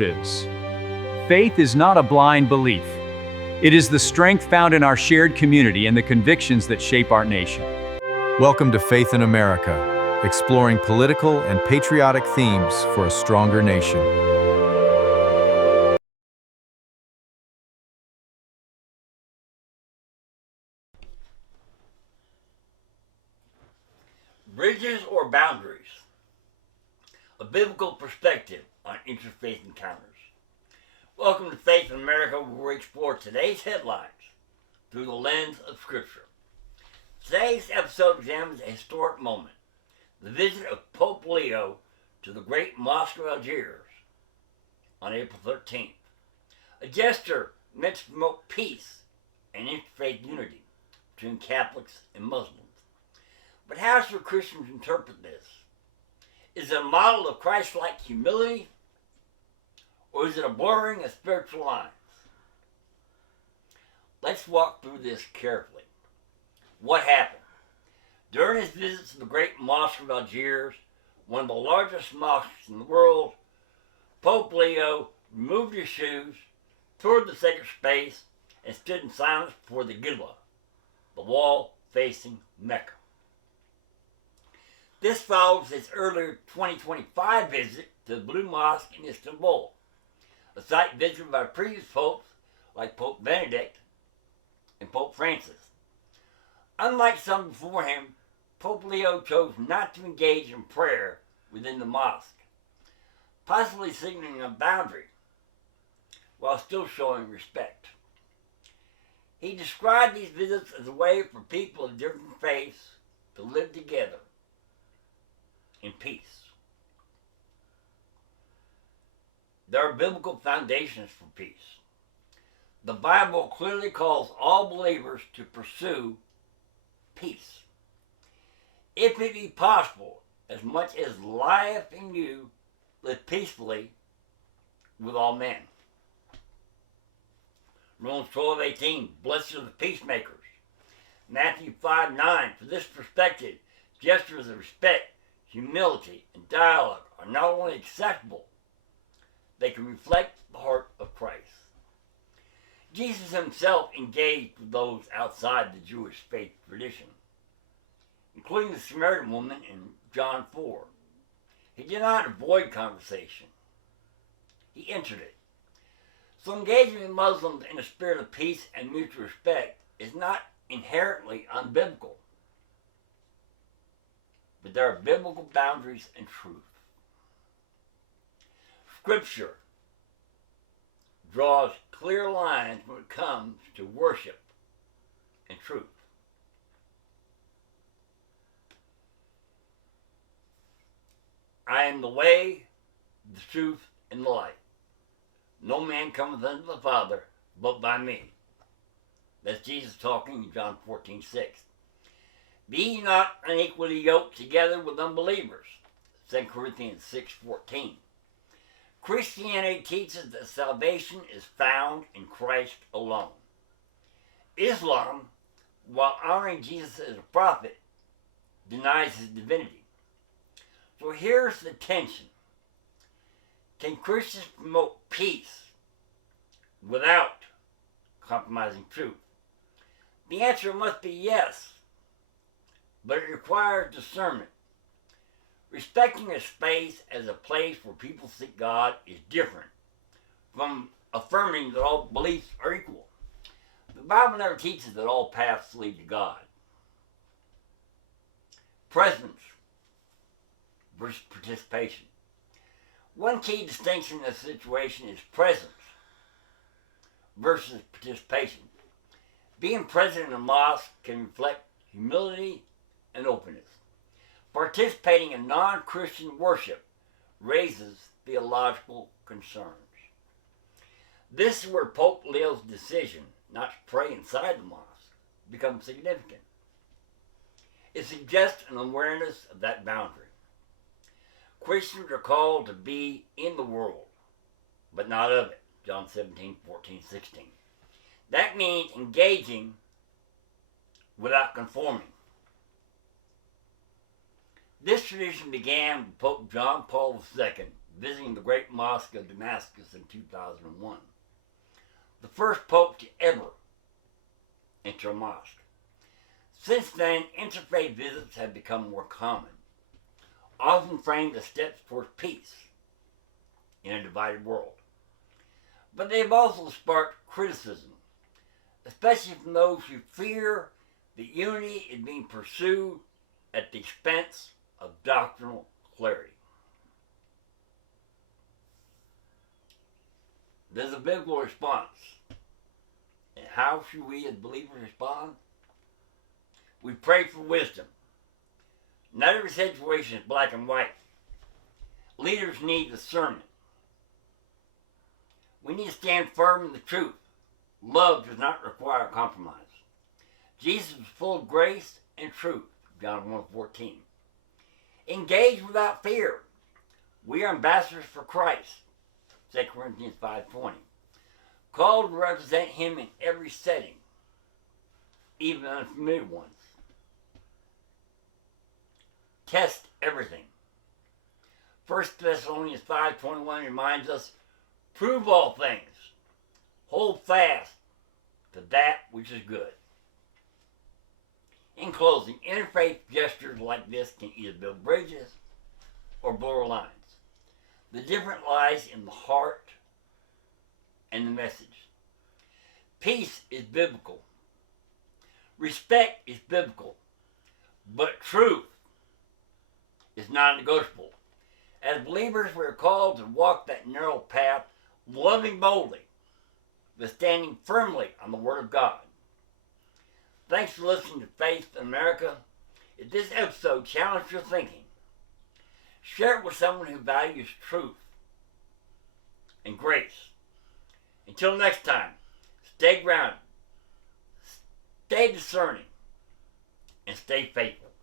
is. Faith is not a blind belief. It is the strength found in our shared community and the convictions that shape our nation. Welcome to Faith in America, exploring political and patriotic themes for a stronger nation. Bridges or boundaries? A biblical perspective on interfaith encounters. Welcome to Faith in America, where we explore today's headlines through the lens of Scripture. Today's episode examines a historic moment, the visit of Pope Leo to the great Mosque of Algiers on April 13th, a gesture meant to promote peace and interfaith unity between Catholics and Muslims. But how should Christians interpret this? Is it a model of Christ-like humility, or is it a blurring of spiritual lines? Let's walk through this carefully. What happened? During his visit to the great Mosque of Algiers, one of the largest mosques in the world, Pope Leo removed his shoes, toured the sacred space, and stood in silence before the Qibla, the wall facing Mecca. This follows his earlier 2025 visit to the Blue Mosque in Istanbul, a site visited by previous popes like Pope Benedict and Pope Francis. Unlike some before him, Pope Leo chose not to engage in prayer within the mosque, possibly signaling a boundary while still showing respect. He described these visits as a way for people of different faiths to live together in peace. There are biblical foundations for peace. The Bible clearly calls all believers to pursue peace. If it be possible, as much as lieth in you, live peacefully with all men. Romans 12:18, blessed are the peacemakers. Matthew 5:9, for this perspective, gestures of respect, humility, and dialogue are not only acceptable, they can reflect the heart of Christ. Jesus himself engaged with those outside the Jewish faith tradition, including the Samaritan woman in John 4. He did not avoid conversation. He entered it. So engaging with Muslims in a spirit of peace and mutual respect is not inherently unbiblical. But there are biblical boundaries and truth. Scripture draws clear lines when it comes to worship and truth. I am the way, the truth, and the light. No man cometh unto the Father but by me. That's Jesus talking in John 14:6. Be ye not unequally yoked together with unbelievers. 2 Corinthians 6:14. Christianity teaches that salvation is found in Christ alone. Islam, while honoring Jesus as a prophet, denies his divinity. So here's the tension. Can Christians promote peace without compromising truth? The answer must be yes. But it requires discernment. Respecting a space as a place where people seek God is different from affirming that all beliefs are equal. The Bible never teaches that all paths lead to God. Presence versus participation. One key distinction in this situation is presence versus participation. Being present in a mosque can reflect humility and openness. Participating in non-Christian worship raises theological concerns. This is where Pope Leo's decision not to pray inside the mosque becomes significant. It suggests an awareness of that boundary. Christians are called to be in the world, but not of it. John 17:14-16. That means engaging without conforming. This tradition began with Pope John Paul II visiting the great mosque of Damascus in 2001. The first pope to ever enter a mosque. Since then, interfaith visits have become more common, often framed as steps towards peace in a divided world. But they've also sparked criticism, especially from those who fear that unity is being pursued at the expense of doctrinal clarity. There's a biblical response. And how should we as believers respond? We pray for wisdom. Not every situation is black and white. Leaders need discernment. We need to stand firm in the truth. Love does not require compromise. Jesus was full of grace and truth, John 1:14. Engage without fear. We are ambassadors for Christ, 2 Corinthians 5:20. Called to represent him in every setting, even unfamiliar ones. Test everything. 1 Thessalonians 5:21 reminds us, prove all things. Hold fast to that which is good. In closing, interfaith gestures like this can either build bridges or blur lines. The difference lies in the heart and the message. Peace is biblical. Respect is biblical. But truth is non-negotiable. As believers, we are called to walk that narrow path, loving boldly, but standing firmly on the Word of God. Thanks for listening to Faith in America. If this episode challenged your thinking, share it with someone who values truth and grace. Until next time, stay grounded, stay discerning, and stay faithful.